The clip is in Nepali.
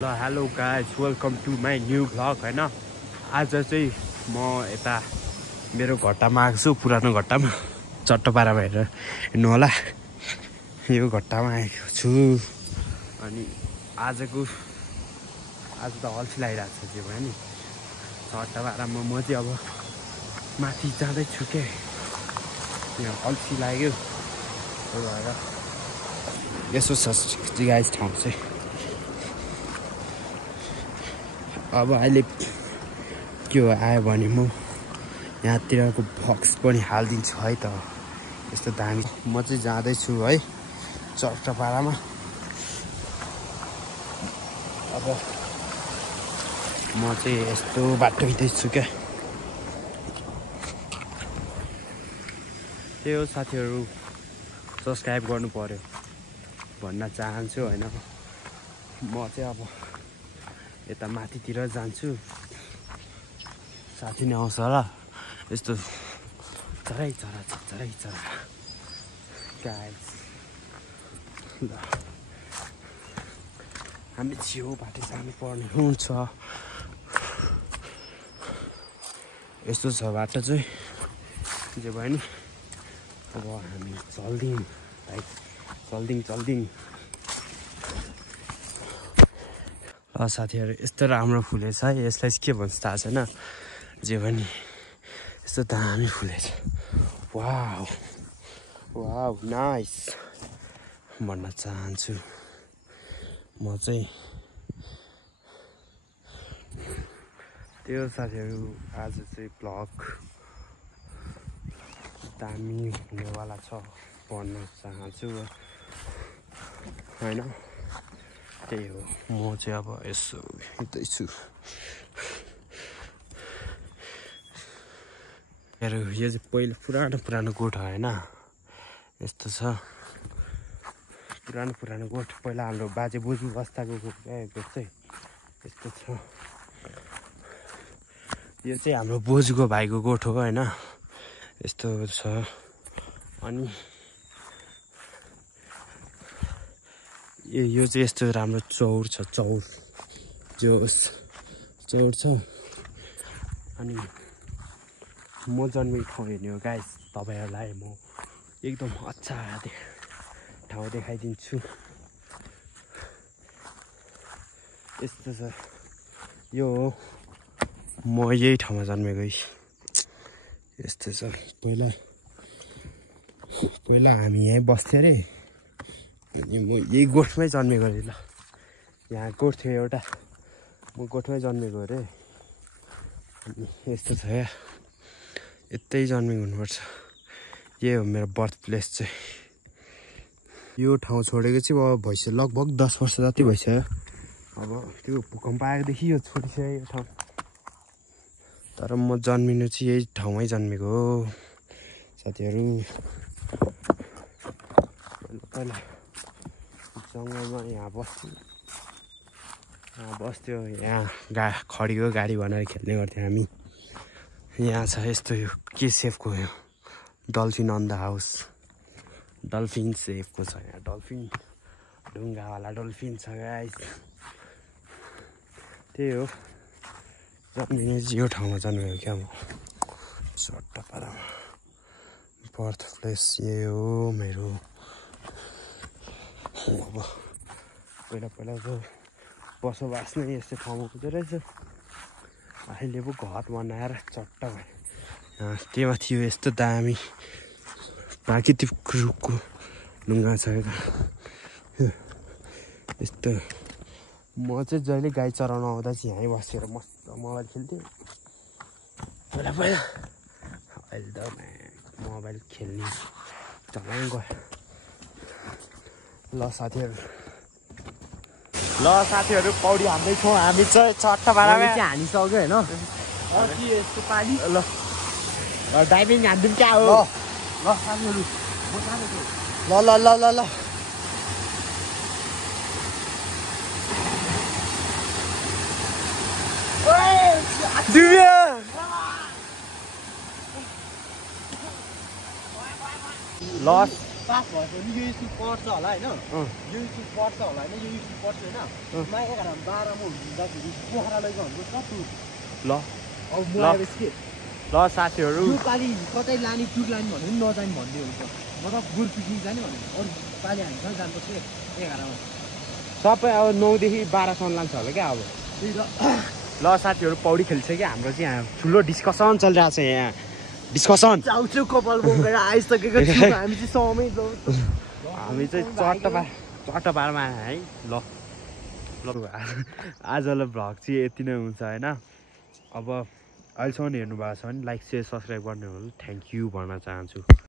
Hello guys, welcome to my new vlog हैन। आज चाहिँ म यता मेरो घट्टामा आएको छु, पुरानो घट्टामा चट्टोपारामा हेरेर हेर्नु होला। यो घट्टामा आएको छु अनि आज त अल्छी लागिरहेको छ जे भयो नि। चट्टोपारामा म चाहिँ अब माथि जाँदैछु के, यहाँ अल्छी लाग्यो भएर यसो छ गाइस ठाउँ चाहिँ। अब अहिले के हो आयो भने म यहाँतिरको बक्स पनि हालिदिन्छु है त। यस्तो दामी म चाहिँ जाँदैछु है चट्टोपारामा। अब म चाहिँ यस्तो बाटो हिँड्दैछु क्या। त्यही हो साथीहरू, सब्सक्राइब गर्नु पर्यो भन्न चाहन्छु होइन। म चाहिँ अब यता माथितिर जान्छु, साथी नै आउँछ होला। यस्तो चराइ चरा गाइस। ल हामी छेउबाट जानु पर्ने हुन्छ। यस्तो छ बाटो चाहिँ जे भयो नि। अब हामी चल्दिउँ भाइ, चल्दिङ। साथीहरू यस्तो राम्रो फुलेछ है। यसलाई के भन्छ थाहा छैन, जे पनि यस्तो दामी फुलेछ। वाउ नाइस भन्न चाहन्छु म चाहिँ। त्यो साथीहरू आज चाहिँ भ्लग दामी हुनेवाला छ भन्न चाहन्छु होइन। त्यही हो, म चाहिँ अब यसो हिँड्दैछु। यो चाहिँ पहिला पुरानो गोठ होइन, यस्तो छ पुरानो गोठ। पहिला हाम्रो बाजे बोजू बस्ताको गोठ चाहिँ यस्तो छ। यो चाहिँ हाम्रो बोजूको भाइको गोठ हो होइन, यस्तो छ। अनि यो चाहिँ यस्तो राम्रो चौर छ, चौर छ। अनि म जन्मेको ठाउँ हेर्ने हो गाइस तपाईँहरूलाई म एकदम अच्छा ठाउँ देखाइदिन्छु। यस्तो छ, यो हो म यही ठाउँमा जन्मेको। यस्तो छ। पहिला हामी यहीँ बस्थ्यो अरे, अनि म यही गोठमै जन्मेको अरे। ल यहाँ गोठ थियो एउटा, म गोठमै जन्मेको अरे। अनि यस्तो छ क्या, यतै जन्मेको हुनुपर्छ। यही हो मेरो बर्थ प्लेस चाहिँ। यो ठाउँ छोडेको चाहिँ अब भइसक्यो लगभग 10 वर्ष जति भइसक्यो। अब त्यो भूकम्प आएकोदेखि यो छोडिसक्यो यो ठाउँ। तर म जन्मिनु चाहिँ यही ठाउँमै जन्मेको हो साथीहरू। पहिला जङ्गलमा यहाँ बस्थ्यो। यहाँ खडीको गाडी बनाएर खेल्ने गर्थ्यौँ हामी। यहाँ छ यस्तो यो के सेपको, यो dolphin on the house, dolphin सेपको छ यहाँ। डल्फिन ढुङ्गावाला डल्फिन छ गाइस। त्यही हो, जन्मिने चाहिँ यो ठाउँमा जन्मेको क्या म चट्टोपारामा। बर्थ प्लेस यही हो मेरो। अब पहिला त बसोबास नै यस्तो ठाउँमा हुँदो रहेछ। अहिले पो घर बनाएर चट्ट भयो। त्यही माथि यो यस्तो दामी प्राकृतिक रूपको ढुङ्गा छ यता। यस्तो म चाहिँ जहिले गाई चराउन आउँदा चाहिँ यहीँ बसेर मस्त मोबाइल खेल्थेँ पहिला। अहिले त मोबाइल खेल्ने चलाइ गयो। ल साथीहरू पौडी हान्दैछौँ हामी चाहिँ चट्टोपारामा। हानिसक्यो होइन यस्तो पानी। ल डाइभिङ हान्दिउँ क्या हो। ल साथीहरू म जाँदैछु। ल दिव्या ल पास भएको नि यो स्कुल पढ्छ होला होइन यो स्कुल पढ्छ होला होइन यो स्कुल पढ्छ होइन मा 11 12 मा हुँदाखेरि पोखरा लैजाउँ हुन्छ कस्तो ल अब म आएपछि के ल साथीहरू यो पालि कतै लाने टुर लाने भने पनि नजाने भन्दै हुन्छ म त गुर पिकनिक जाने भने अरू पालि हामीसँग जानुपर्छ 11 मा सबै अब 9 देखि 12 सम्म लान्छ होला क्या अब त्यही त ल साथीहरू पौडी खेल्छ कि हाम्रो चाहिँ यहाँ ठुलो डिस्कसन चलिरहेको छ यहाँ डिस्कसन चाउचाउ कपाल बोकेर आइसकेको छु हामी चाहिँ समय हामी चाहिँ चट्टपारमा आयो है ल आजलाई भ्लग चाहिँ यति नै हुन्छ होइन अब अहिलेसम्म हेर्नु भएको छ भने लाइक सेयर सब्सक्राइब गर्नेहरू थ्याङ्क यू भन्न चाहन्छु